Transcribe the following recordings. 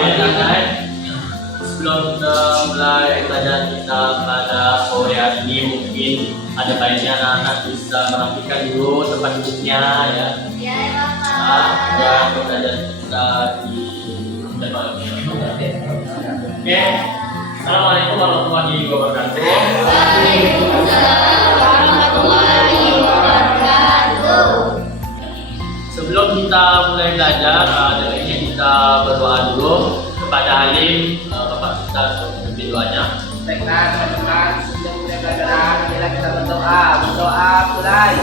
Anak-anak, sebelum kita mulai pelajaran kita pada sore hari ini, mungkin ada baiknya anak-anak bisa merapikan dulu tempat duduknya ya. Ya, Bapak. Dan pelajaran kita di malam ini. Oke, assalamualaikum warahmatullahi wabarakatuh. Waalaikumsalam warahmatullahi wabarakatuh. Sebelum kita mulai belajar, ada baiknya kita berdoa dulu kepada Halim, Bapak kita untuk memimpin doanya. Baiklah teman-teman, sebelum mulai belajar, marilah kita berdoa. Berdoa mulai.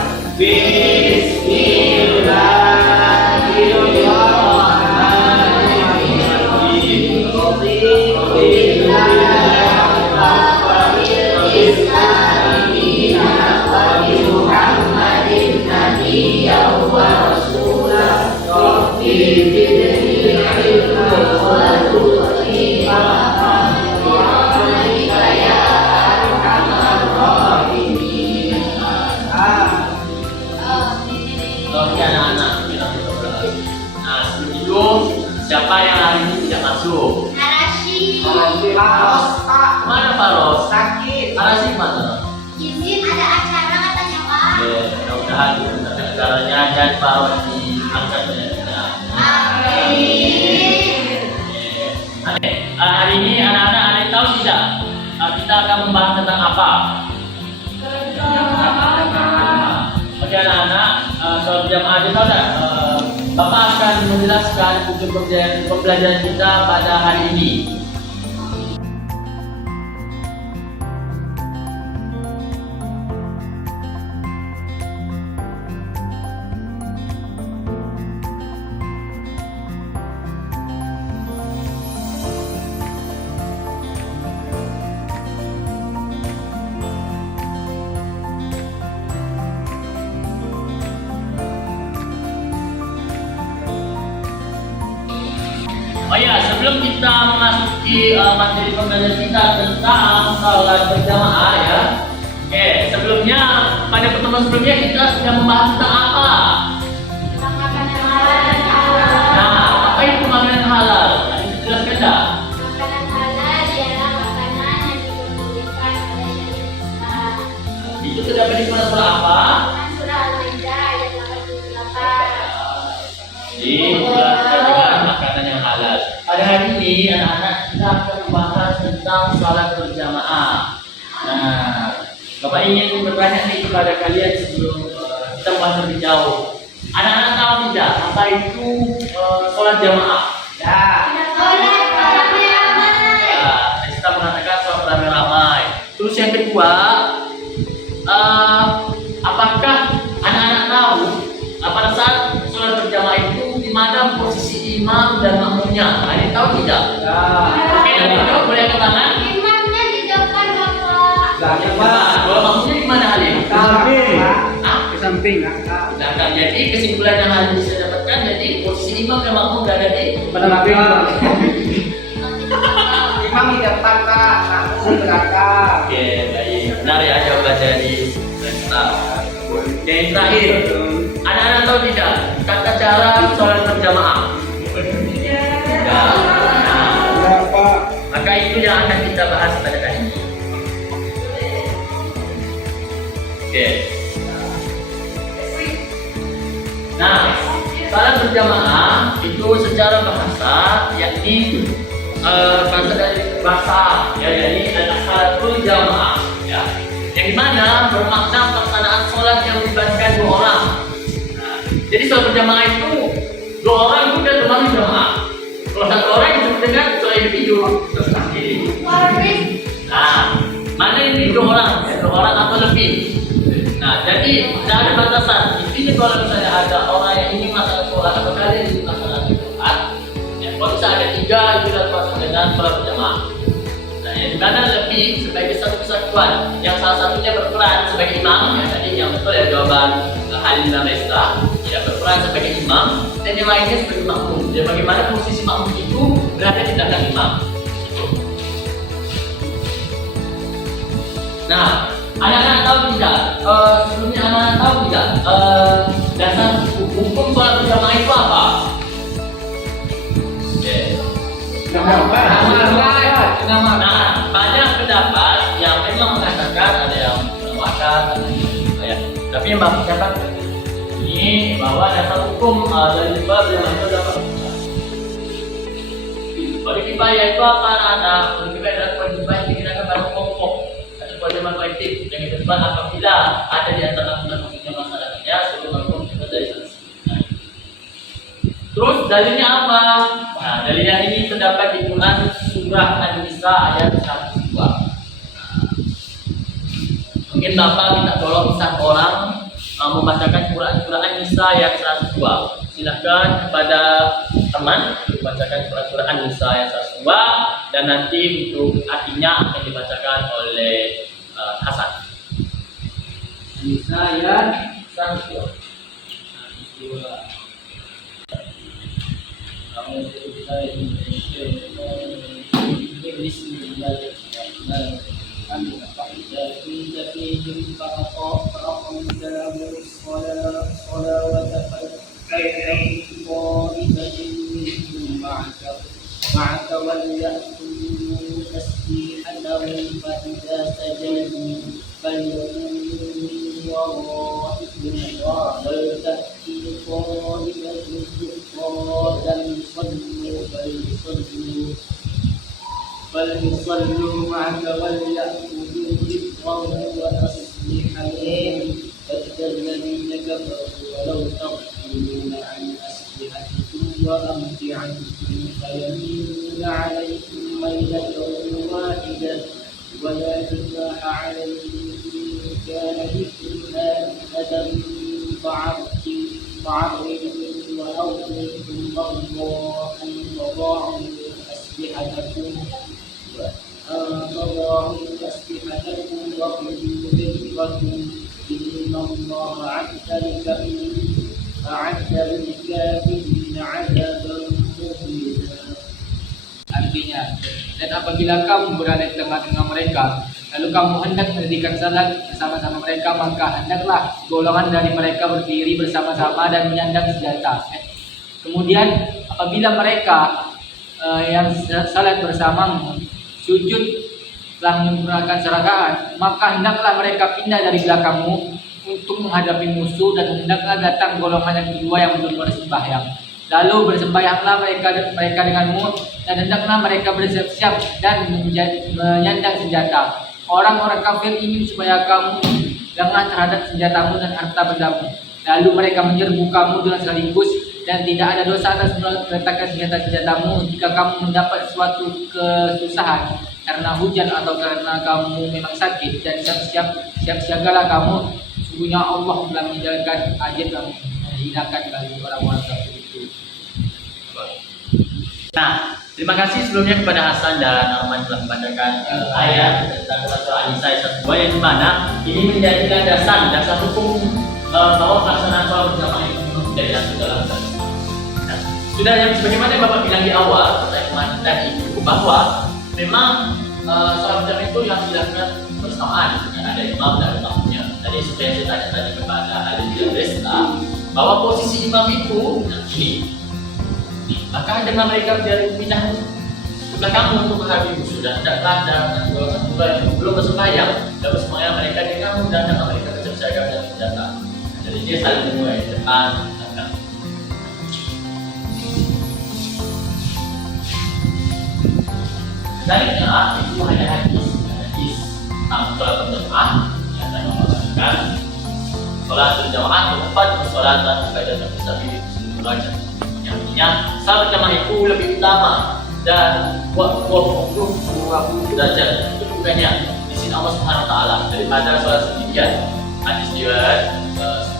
Oke anak-anak, kita berdoa. Nah sebelum itu, siapa yang hari ini tidak masuk? Arashi. Paros, Pak. Mana Faros? Sakit. Arasik mana? Izin ada acara katanya, Pak. Ya, mudah-mudahan ada acaranya dan Faros diangkat penyakitnya. Amin. Hari ini anak-anak ada yang tahu tidak? Kita akan membahas tentang apa? Oke anak-anak, soal jamaah ada tahu tak? Bapak akan menjelaskan untuk pembelajaran kita pada hari ini. Oh ya, sebelum kita memasuki materi pembelajaran kita tentang salat berjamaah ya. Oke, sebelumnya pada pertemuan sebelumnya kita sudah membahas tentang apa? Makanan halal. Nah, apa itu makanan halal? Ada yang dijelaskan tak? Makanan halal ialah makanan yang diperbolehkan oleh syariat Islam. Itu terdapat di surah apa? Surah Al-Maidah ayat 88. Jadi, dijelaskan dengan makanan yang halal. Pada hari ini, anak-anak kita akan membahas tentang salat berjamaah. Nah, Bapak ingin bertanya nih kepada kalian sebelum kita membahas lebih jauh. Anak-anak tahu tidak apa itu sholat jamaah? Ya. Sholat ramai-ramai. Ya, kita mengatakan sholat ramai-ramai. Terus yang kedua, apakah anak-anak tahu pada saat sholat berjamaah itu di mana posisi imam dan makmumnya? Ada yang tahu tidak? Ya. Oke, nanti jawab boleh angkat tangan. Imamnya di depan, Bapak. Belakang, Nah, Pak. kalau makmumnya di mana Halim? Samping. Hah? Ke samping. Nah, jadi kesimpulan yang Halim bisa dapatkan, jadi posisi imam dan makmum berada di Pada belakang. Imam di depan, Pak. Aku di belakang. Oke, baik. Benar ya jawaban dari Resta. Yang terakhir, anak-anak tahu tidak tata cara sholat berjamaah? Tidak. Nah, Berapa? maka itu yang akan kita bahas pada kali ini. Oke. Nah, salat berjamaah itu secara bahasa yakni kata dari bahasa ya, jadi adalah salatul jamaah ya, yang dimana bermakna pelaksanaan sholat yang melibatkan dua orang. Nah, jadi sholat berjamaah itu dua orang itu dan termasuk jamaah. Kalau satu orang disebut dengan sholat individu tersendiri. Nah, mana ini dua orang, ya, dua orang atau lebih. Nah, jadi tidak ada batasan. Intinya kalau misalnya ada orang yang ingin melaksanakan sholat atau kalian ingin melaksanakan sholat, ya, kalau bisa ada tiga itu sudah termasuk dengan sholat berjamaah. Nah, yang dimana lebih sebagai satu kesatuan, yang salah satunya berperan sebagai imam, ya tadi yang betul ya jawaban Halim dan Resta, ya berperan sebagai imam, dan yang lainnya sebagai makmum. Jadi bagaimana posisi makmum itu berada di belakang imam. Nah, Anak-anak tahu tidak? Sebelumnya anak-anak tahu tidak? Dasar hukum sholat berjamaah itu apa? Nah, banyak pendapat yang memang mengatakan ada yang menguatkan, ada yang tapi yang bapak catat ini bahwa dasar hukum dari sholat berjamaah itu dapat. Wajib kifayah itu apa anak-anak? Wajib kifayah adalah kewajiban yang dikenakan pada kelompok atau kewajiban kolektif yang disebabkan apabila ada di antara manusia masyarakatnya seluruh hukum itu dari sanksi. Terus dalilnya apa? Nah, dalilnya ini terdapat di Quran surah An-Nisa ayat 102. Mungkin Bapak minta tolong satu orang membacakan Quran surah An-Nisa ayat 102. Silahkan kepada teman membacakan surah An-Nisa ayat 102 dan nanti untuk artinya akan dibacakan oleh Hasan. Nisa ayat 102. معك وليأخذوا أسلحتهم فإذا سجدوا فليكونوا من ورائكم ولتأتي طائفة أخرى لم يصلوا فليصلوا معك وليأخذوا ذكرهم وأسلحتهم فإذا الذين كفروا ولو تغفلون عن أسلحتكم وأمتعتكم فيميلون عليكم ميلة واحدة ولا جناح عليكم إن كان بكم آلهة فعرضوا وأوفوا مرضى أن تضاعوا أسلحتكم وخذوا ذكركم إن الله أعد للكافرين عذابا مهينا. Artinya, dan apabila kamu berada di tengah-tengah mereka, lalu kamu hendak mendirikan salat bersama-sama mereka, maka hendaklah golongan dari mereka berdiri bersama-sama dan menyandang senjata. Kemudian apabila mereka yang salat bersamamu sujud telah menyempurnakan serakaat, maka hendaklah mereka pindah dari belakangmu untuk menghadapi musuh dan hendaklah datang golongan yang kedua yang belum bersembahyang. Lalu bersembahyanglah mereka denganmu dan hendaklah mereka bersiap-siap dan menyandang senjata. Orang-orang kafir ingin supaya kamu lengah terhadap senjatamu dan harta bendamu. Lalu mereka menyerbu kamu dengan sekaligus dan tidak ada dosa atas meletakkan senjata-senjatamu jika kamu mendapat suatu kesusahan karena hujan atau karena kamu memang sakit, dan siap-siagalah kamu. Sesungguhnya Allah telah menjalankan ajab yang menghinakan bagi orang-orang kafir itu. Nah, terima kasih sebelumnya kepada Hasan dan Arman telah membacakan ayat tentang surah An-Nisa ayat 102 yang dimana ini menjadi dasar hukum bahwa pelaksanaan sholat berjamaah itu menjadi dasar dalam Islam. Nah, sudah yang sebagaimana yang Bapak bilang di awal tadi bahwa memang sholat berjamaah itu yang dilakukan bersamaan dengan ada imam dan makmumnya. Tadi seperti saya tanya tadi kepada Adil Desta bahwa posisi imam itu ini. Maka dengan mereka pindah ke belakang untuk menghadapi musuh dan hendaklah dan belum bersembahyang dan bersembahyang mereka denganmu dan dengan mereka bersiap-siaga dan senjata. Jadi dia saling memulai depan belakang. Selanjutnya itu hanya hadis tentang sholat berjamaah yang saya mengatakan sholat berjamaah tempat sholat dan ibadah yang bisa belajar. Artinya salat berjamaah itu lebih utama dan waktu derajat kedudukannya di sisi Allah Subhanahu Wa Taala daripada sholat sendirian. Hadis riwayat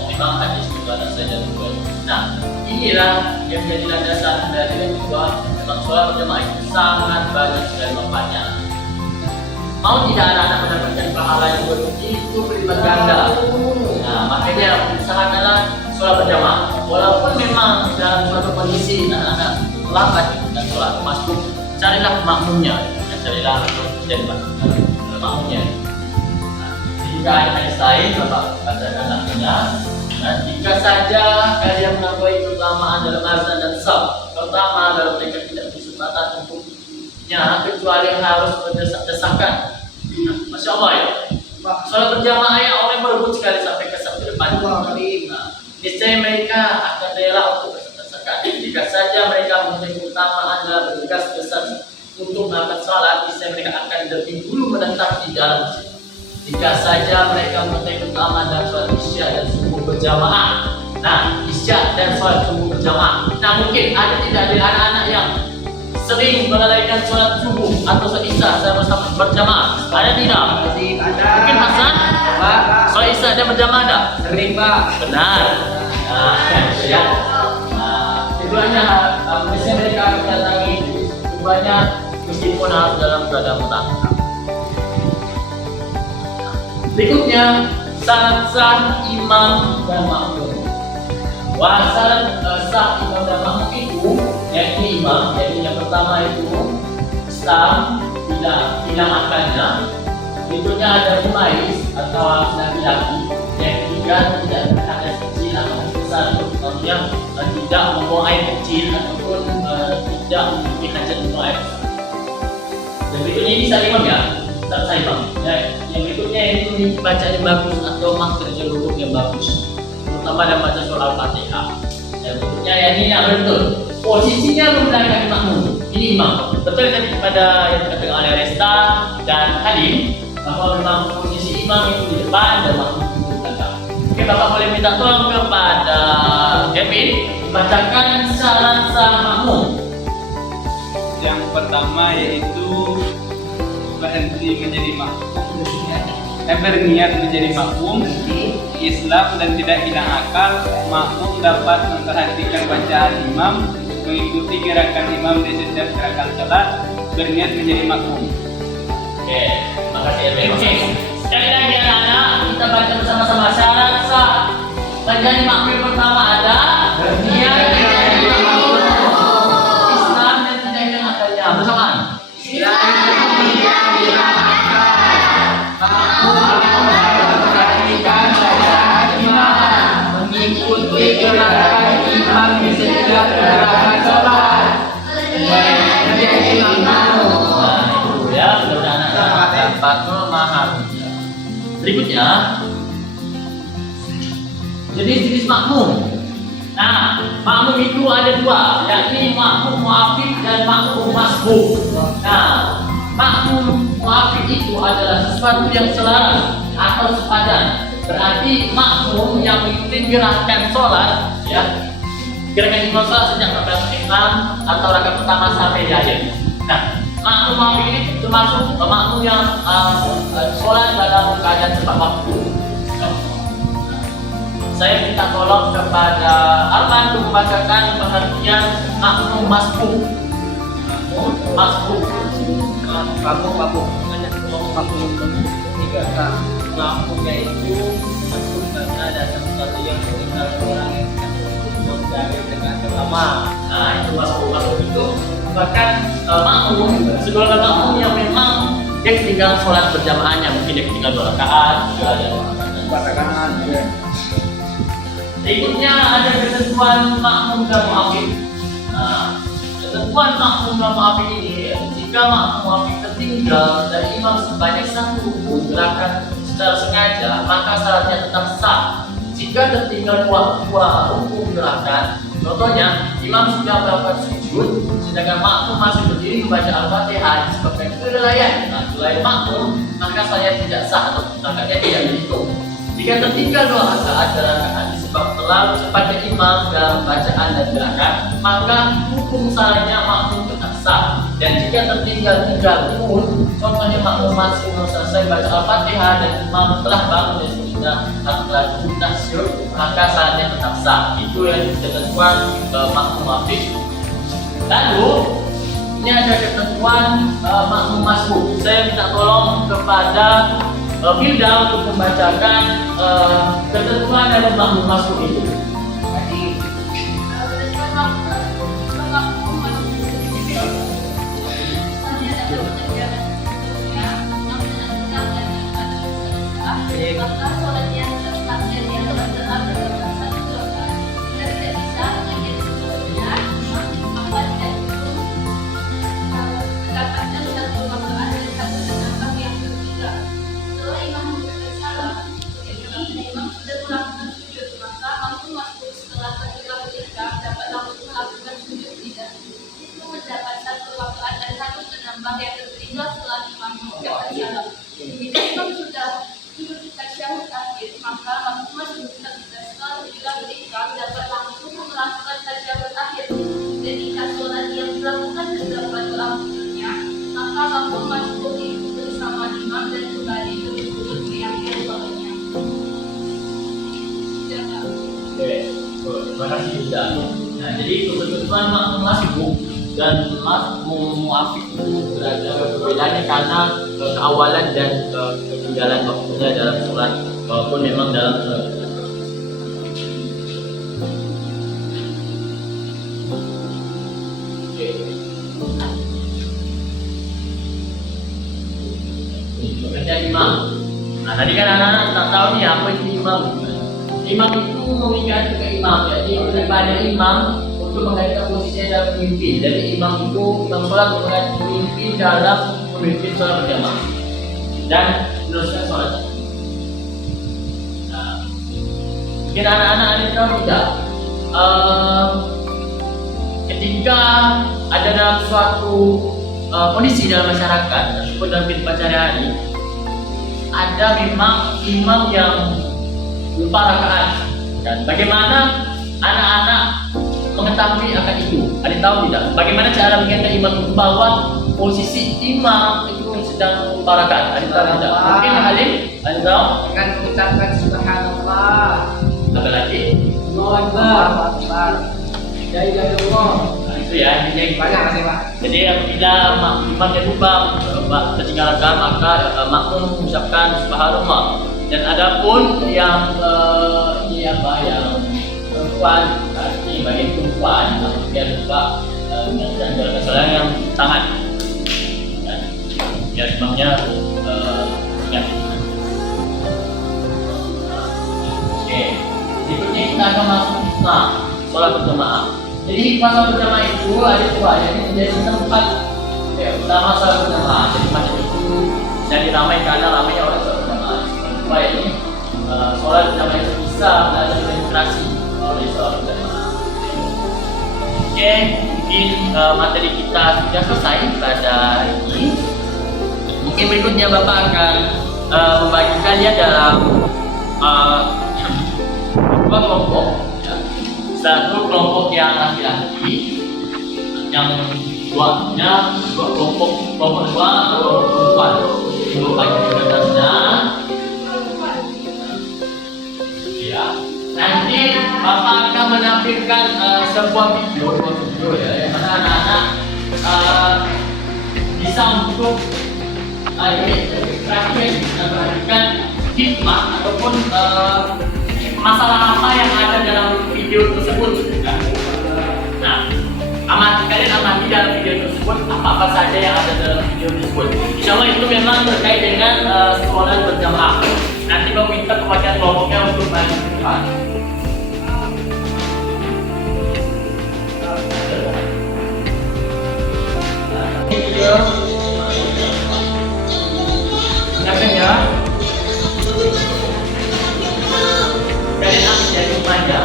Imam hadis riwayat saja dua. Nah, inilah yang menjadi landasan dari bahwa memang sholat berjamaah itu sangat banyak sekali manfaatnya. Mau tidak anak-anak mendapatkan pahala yang begitu berlipat ganda. Nah, makanya usahakanlah sholat berjamaah. Walaupun memang dalam suatu kondisi anak-anak lambat dan sholat masuk, carilah makmumnya dan carilah jadi makmumnya. Nah, Jika ada hadis lain, Bapak katakan artinya. Nah, jika saja kalian mengakui keutamaan dalam azan dan saf, pertama dalam mereka tidak kesempatan untuknya kecuali harus berdesak-desakan. Nah, Masya Allah ya. Sholat berjamaah ya orang berebut sekali sampai ke saf depan. Nah, niscaya mereka akan rela untuk berdesak-desakan. Jika saja mereka mempunyai keutamaan dalam bergegas-gegas untuk melakukan sholat, niscaya mereka akan lebih dulu menetap di dalam masjid. Jika saja mereka mempunyai keutamaan dalam sholat isya dan subuh berjamaah. Nah, isya dan sholat subuh berjamaah. Nah, mungkin ada tidak ada anak-anak yang sering melalaikan sholat subuh atau sholat isya sama-sama berjamaah? Ada tidak? Ada. Mungkin Hasan? Pak. Sholat isya dan berjamaah ada? Sering, Pak. Benar. Nah, ya. Nah, keduanya biasanya mereka akan datangi keduanya meskipun harus dalam keadaan mutahar. Berikutnya syarat sah imam dan makmum. Syarat sah imam dan makmum itu yakni imam, yakni yang pertama itu Islam tidak hilang akalnya. Berikutnya ada mumaiz atau laki-laki. Yang ketiga tidak berhadas kecil atau besar, contohnya tidak membuang air kecil ataupun tidak memiliki hajat membuang air besar. Dan berikutnya ini sah imam ya. Tak saya bang. Ya, yang berikutnya itu bacaan yang bagus atau makhraj huruf yang bagus, terutama dalam baca surah Al-Fatihah. Yang berikutnya yang ini yang betul. Posisinya menggunakan makmum. Ini imam. Betul tadi pada yang dikatakan oleh Resta dan Halim bahwa memang posisi imam itu di depan dan makmum itu di belakang. Oke, Bapak boleh minta tolong kepada Kevin bacakan syarat sah makmum. Yang pertama yaitu berhenti menjadi makmum, berniat menjadi makmum, Islam dan tidak hilang akal. Makmum dapat memperhatikan bacaan imam, mengikuti gerakan imam di setiap gerakan salat, berniat menjadi makmum. Oke, makasih ya. Oke, sekali lagi anak-anak kita baca bersama-sama syarat sah menjadi makmum. Pertama ada berniat menjadi makmum, Islam dan tidak hilang akalnya. Bersamaan. Mengikuti gerakan imam di setiap gerakan sholat. Menjadi makmum. Nah, itu ya, mudah-mudahan anak-anak dapat memahami. Berikutnya, jenis-jenis makmum. Nah, makmum itu ada dua, yakni makmum muafik dan makmum masbuk. Nah, makmum muafik itu adalah sesuatu yang selaras atau sepadan. Berarti makmum yang mengikuti gerakan sholat, ya, gerakan imam sholat sejak rakaat imam atau rakaat pertama sampai di akhir. Nah, makmum muafik ini termasuk makmum yang sholat dalam keadaan tepat waktu. Saya minta tolong kepada Arman untuk membacakan pengertian makmum masbuk. Masbuk. Makmum yaitu masuk karena ada sesuatu yang meninggal orang yang menjaga dengan lama. Nah, itu masbuk itu merupakan makmum, segala makmum yang memang dia ketinggalan sholat berjamaahnya, mungkin dia ketinggalan 2 rakaat, juga ada 2 rakaat. Berikutnya ada ketentuan makmum dan muafik. Nah, ketentuan makmum dan muafik ini, jika makmum muafik tertinggal dari imam sebanyak 1 rukun gerakan secara sengaja, maka salatnya tetap sah. Jika tertinggal 2 rukun gerakan, contohnya imam sudah melakukan sujud, sedangkan makmum masih berdiri membaca Al-Fatihah disebabkan kelalaian selain makmum, maka salatnya tidak sah atau rakaatnya tidak dihitung. Jika tertinggal 2 rakaat dalam rakaat disebabkan terlalu cepatnya imam dalam bacaan dan gerakan, maka hukum salatnya makmum tetap sah. Dan jika tertinggal 3 rukun, contohnya makmum masih belum selesai baca Al-Fatihah dan imam telah bangun dari sunnah atau telah tasyahud, maka salatnya tetap sah. Itu yang ketentuan makmum muafik. Lalu ini ada ketentuan makmum masbuk. Saya minta tolong kepada Firda untuk membacakan ketentuan dari makmum masbuk itu. maka sholat yang tepat dan yang berdoa berdasarkan satu rakaat. Jika tidak bisa mengakhiri sebelumnya, maka tidak cukup mendapatkan satu rakaat dan satu menambah yang ketiga. Setelah imam memberikan salam, ketika imam sudah melakukan sujud, maka mampu masuk setelah ketika dapat langsung melakukan sujud tidak. Itu mendapat satu rakaat dan satu menambah yang ketiga setelah imam mengucapkan salam. Jika imam sudah sujud tasyahud akhir, maka mampu masuk setelah ketika dapat langsung melakukan tasyahud akhir. Dan jika sholat yang dilakukan terdapat doa sebelumnya, maka mampu masuk ikut bersama imam dan kembali berikut yang sholatnya. Oke, terima kasih Yuda. Nah, jadi kebetulan makmum masbuk dan makmum muafik itu berbedanya karena keawalan dan ketinggalan waktunya dalam sholat, walaupun memang dalam sholat. Bekerja imam. Nah, tadi kan anak-anak tak tahu nih apa itu imam. Imam itu mengikat ke imam, jadi daripada imam untuk menggantikan posisinya dalam memimpin. Jadi imam itu imam sholat mengganti pemimpin dalam memimpin sholat berjamaah dan meneruskan sholat. Nah, mungkin anak-anak ada tahu tidak? Ketika ada dalam suatu kondisi dalam masyarakat ataupun dalam kehidupan sehari-hari, ada memang imam yang lupa rakaat, dan bagaimana anak-anak mengetahui akan itu? Ada tahu tidak? Bagaimana cara mengingatkan imam itu bahwa posisi imam itu sedang lupa rakaat? Ada tahu tidak? Mungkin Halim ada tahu? Dengan mengucapkan subhanallah. Apa lagi? Allahu Akbar. Ya Allah. Nah, itu ya. Banyak kasih Pak. Jadi apabila imamnya lupa tertinggal rakaat, maka makmum mengucapkan subhanallah. Dan adapun yang ini apa yang perempuan, arti bagi perempuan dia lupa dan dalam masalah yang tangan, dan biar imamnya ingat. Oke, berikutnya kita akan masuk hikmah sholat berjamaah. Jadi hikmah sholat berjamaah itu ada dua, jadi menjadi tempat utama sholat berjamaah. Jadi macam itu jadi ramai karena ramainya orang sholat berjamaah. Supaya ini sholat berjamaah itu bisa ada registrasi oleh sholat berjamaah. Oke, mungkin materi kita sudah selesai pada hari ini. Mungkin berikutnya Bapak akan membagi kalian dalam dua kelompok. Ya. Satu kelompok yang laki-laki, yang duanya dua kelompok dua kelompok perempuan. Itu bagi tugasnya. Ya, nanti Bapak akan menampilkan sebuah video ya, yang mana anak-anak bisa untuk memperhatikan hikmah ataupun masalah apa yang ada dalam video tersebut. Nah, kalian amati dalam video tersebut apa saja yang ada dalam video tersebut. Insya Allah itu memang terkait dengan sholat berjamaah. Nanti Bapak minta kepada kelompoknya untuk menunjukkan. Video siapkan ya. Kalian ambil dari rumahnya.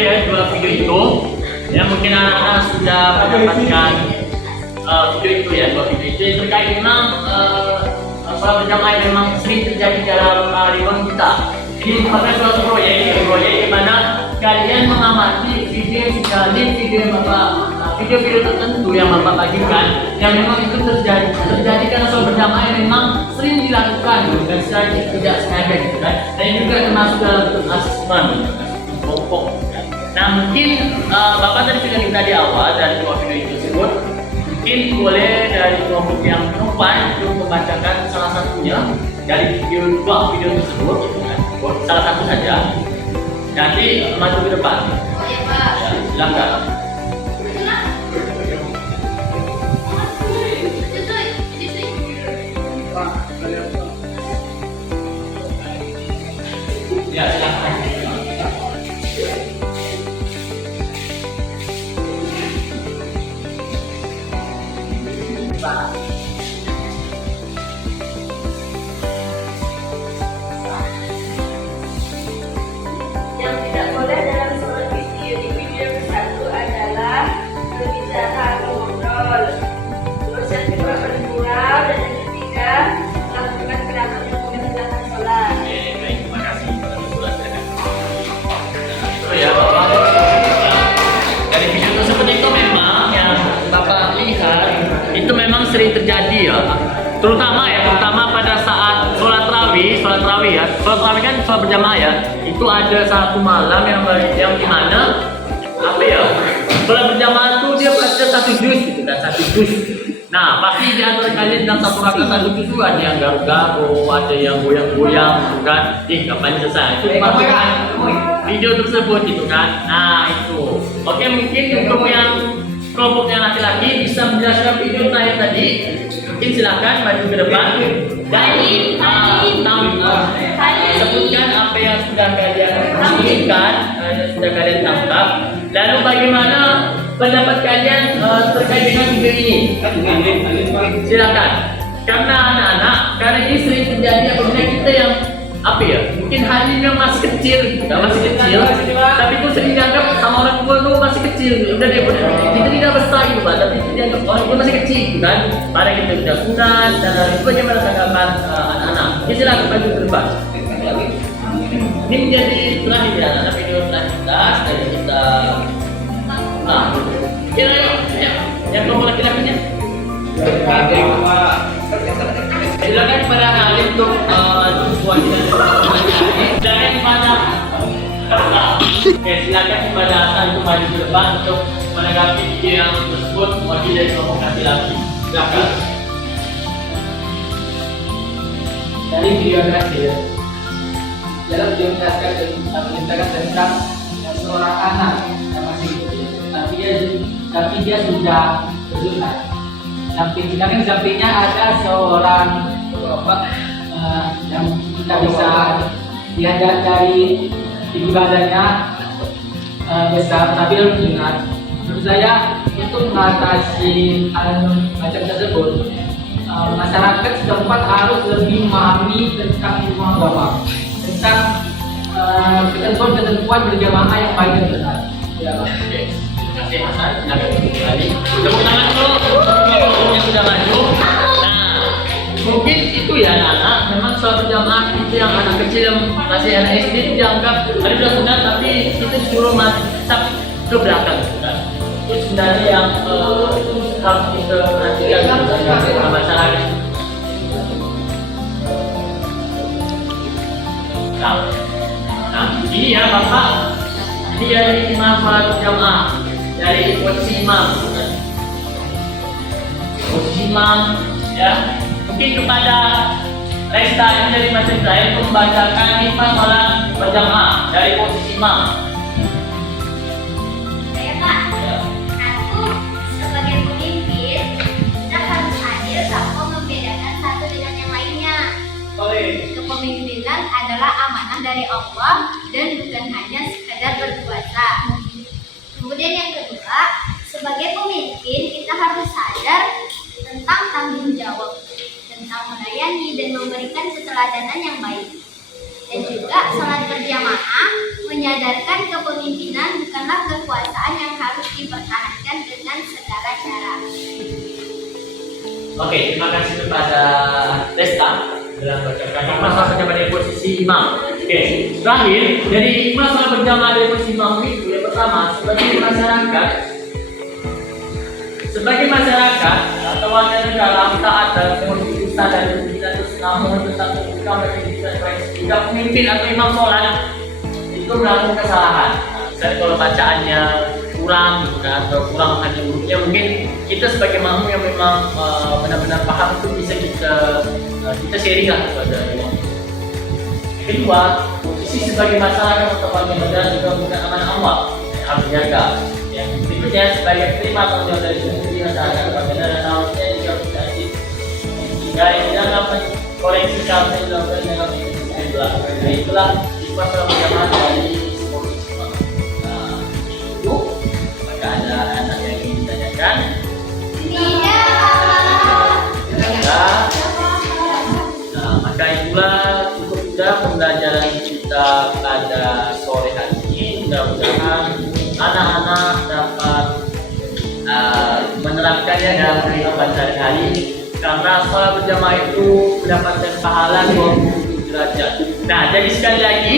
ya dua video itu. Ya mungkin anak-anak sudah mendapatkan video itu ya, dua video itu yang terkait memang sholat berjamaah yang memang sering terjadi dalam lingkungan kita. Ini merupakan suatu proyek di mana kalian mengamati video video tertentu yang Bapak bagikan yang memang itu terjadi karena sholat berjamaah yang memang sering dilakukan dan secara tidak sengaja gitu kan. Dan juga termasuk dalam bentuk asesmen kelompok. Nah mungkin Bapak tadi sudah minta di awal dari dua video tersebut, mungkin boleh dari kelompok yang perempuan untuk membacakan salah satunya dari dua video tersebut gitu kan. Salah satu saja. Nanti maju ke depan. Iya Pak. Ya, silakan. Ya, silakan. Yang tidak boleh dalam sholat video di video ke-1 adalah berbicara atau ngobrol. Terus yang kedua bergurau, dan yang ketiga melakukan gerakan yang membatalkan sholat. Oke, baik, terima kasih. Itu ya, Bapak. Dari video tersebut itu memang yang Bapak lihat itu memang sering terjadi ya. Terutama pada saat sholat tarawih ya. Sholat tarawih kan sholat berjamaah ya. Itu ada satu malam yang dimana apa ya? Sholat berjamaah itu dia baca satu juz gitu kan, satu juz. Nah, pasti di antara kalian dalam satu rakaat satu juz itu ada yang garuk-garuk, ada yang goyang-goyang, gitu kan? Kapan selesai? Itu video tersebut gitu kan. Nah, itu. Oke, mungkin untuk yang kelompoknya laki-laki bisa menjelaskan video terakhir tadi. Mungkin silakan maju ke depan dan sebutkan apa yang sudah kalian inginkan, sudah kalian tangkap. Lalu bagaimana pendapat kalian terkait dengan video ini? Silakan. Karena anak-anak, karena ini sering terjadi apabila kita yang apa ya, mungkin halinya masih kecil, tapi itu sering dianggap sama orang tua tuh masih kecil, udah deh, kita tidak besar gitu Pak, tapi itu dianggap orang tua masih kecil gitu kan. Pada kita sudah sunat dan itu bagaimana tanggapan anak-anak? Jadi silakan maju ke depan. Ini menjadi terakhir ya, anak video terakhir kita, dari kita. Nah, ya, yang kelompok laki-lakinya. Silakan pada alim untuk silakan kepada silakan kepada Hasan untuk maju ke depan untuk menanggapi video yang tersebut wakil dari kelompok laki-laki. Silakan. Dari video terakhir, dalam video terakhir menceritakan tentang seorang anak yang masih kecil, tapi dia sudah bersunat. Sedangkan sampingnya ada seorang bapak yang kita bisa lihat dari tinggi badannya besar, tapi ingat, menurut saya untuk mengatasi hal macam tersebut, masyarakat setempat harus lebih memahami tentang ilmu agama, tentang ketentuan-ketentuan berjamaah yang baik dan benar. Ya, Pak. Terima kasih Hasan. Silakan kembali. Tepuk tangan dulu untuk yang sudah maju. Nah, mungkin itu ya anak-anak. Memang sholat berjamaah itu yang anak kecil yang masih anak SD itu dianggap ada sudah sunat, tapi kita disuruh masuk ke belakang kan. Itu sebenarnya yang harus kita perhatikan sama masyarakat. Nah, ini ya Bapak. Ini dari imam sholat berjamaah, dari posisi imam, ya. Mungkin kepada Resta ini dari masjid saya untuk membacakan imam sholat berjamaah dari posisi imam. Saya Pak, aku sebagai pemimpin kita harus adil tanpa membedakan satu dengan yang lainnya. Kepemimpinan adalah amanah dari Allah dan bukan hanya sekadar berkuasa. Kemudian yang kedua, sebagai pemimpin kita harus sadar tentang tanggung jawab, tentang melayani dan memberikan keteladanan yang baik. Dan juga sholat berjamaah menyadarkan kepemimpinan bukan dipertahankan dengan segala cara. Oke, terima kasih kepada Desta dalam bacakan masalah berjamaah dari posisi imam. Oke, terakhir dari masalah berjamaah dari posisi imam itu yang pertama sebagai masyarakat atau warga negara taat dalam keputusan dan pimpinan namun tentang membuka majelis jika pemimpin atau imam sholat itu melakukan kesalahan. Dan kalau bacaannya kurang gitu kan, atau kurang hanya hurufnya, mungkin kita sebagai makmum yang memang benar-benar paham itu bisa kita sharing lah kepada imam. Kedua, posisi sebagai masyarakat atau warga negara juga menggunakan amanah Allah yang harus dijaga. Yang berikutnya sebagai terima tanggung jawab dari seluruh masyarakat warga negara dan harusnya juga bisa jika yang dianggap koreksi secara dilakukan dengan itulah. Nah itulah masalah berjamaah dari maka ada anak yang ingin ditanyakan? Nah, maka itulah cukup sudah pembelajaran kita pada sore hari ini. Mudah-mudahan anak-anak dapat menerapkannya dalam kehidupan sehari-hari, karena sholat berjamaah itu mendapatkan pahala 20 derajat. Nah, jadi sekali lagi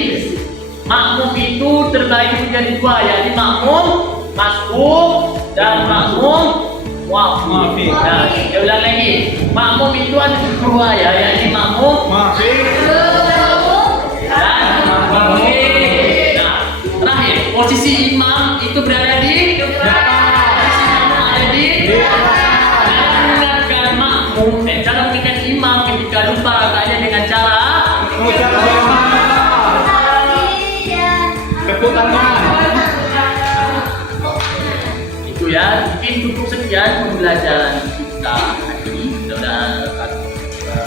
makmum itu terbagi menjadi dua, yakni makmum masbuk dan makmum muafik. Nah, saya ulang lagi, makmum itu ada dua ya, yakni makmum muafik dan muafik. Nah, terakhir posisi imam itu berada di posisi imam ada di mengingatkan makmum. Cara mengingatkan imam ketika lupa rakaatnya dengan cara itu ya. Mungkin cukup sekian pembelajaran kita hari ini. Mudah-mudahan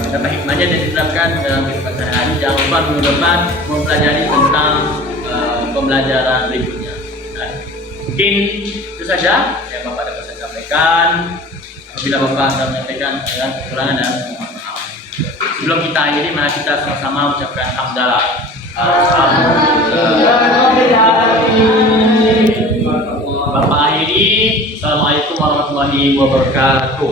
mendapat hikmahnya dan diterapkan dalam kehidupan sehari-hari. Jangan lupa minggu depan mempelajari tentang pembelajaran berikutnya. Dan mungkin itu saja yang Bapak dapat saya sampaikan. Apabila Bapak sudah menyampaikan kekurangan dan mohon maaf. Sebelum kita akhiri, mari kita sama-sama ucapkan hamdalah. Bapak akhiri. Assalamualaikum warahmatullahi wabarakatuh.